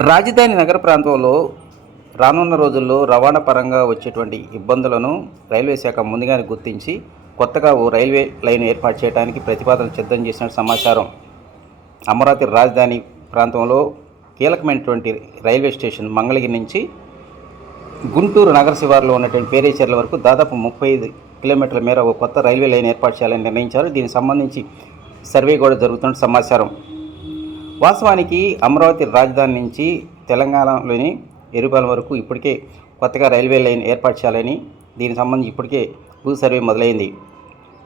రాజధాని నగర ప్రాంతంలో రానున్న రోజుల్లో రవాణా పరంగా వచ్చేటువంటి ఇబ్బందులను రైల్వే శాఖ ముందుగానే గుర్తించి కొత్తగా ఓ రైల్వే లైన్ ఏర్పాటు చేయడానికి ప్రతిపాదన సిద్ధం చేసిన సమాచారం. అమరావతి రాజధాని ప్రాంతంలో కీలకమైనటువంటి రైల్వే స్టేషన్ మంగళగిరి నుంచి గుంటూరు నగర శివారులో ఉన్నటువంటి పేరేచర్ల వరకు దాదాపు ముప్పై ఐదు కిలోమీటర్ల మేర ఒక కొత్త రైల్వే లైన్ ఏర్పాటు చేయాలని నిర్ణయించారు. దీనికి సంబంధించి సర్వే కూడా జరుగుతున్న సమాచారం. వాస్తవానికి అమరావతి రాజధాని నుంచి తెలంగాణలోని ఎరుపాల వరకు ఇప్పటికే కొత్తగా రైల్వే లైన్ ఏర్పాటు చేయాలని దీనికి సంబంధించి ఇప్పటికే భూ సర్వే మొదలైంది.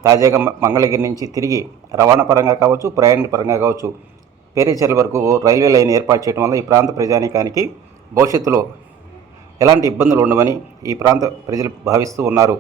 తాజాగా మంగళగిరి నుంచి తిరిగి రవాణా పరంగా కావచ్చు ప్రయాణ పరంగా కావచ్చు పేరేచర్ల వరకు రైల్వే లైన్ ఏర్పాటు చేయడం వల్ల ఈ ప్రాంత ప్రజానికానికి భవిష్యత్తులో ఎలాంటి ఇబ్బందులు ఉండవని ఈ ప్రాంత ప్రజలు భావిస్తూ ఉన్నారు.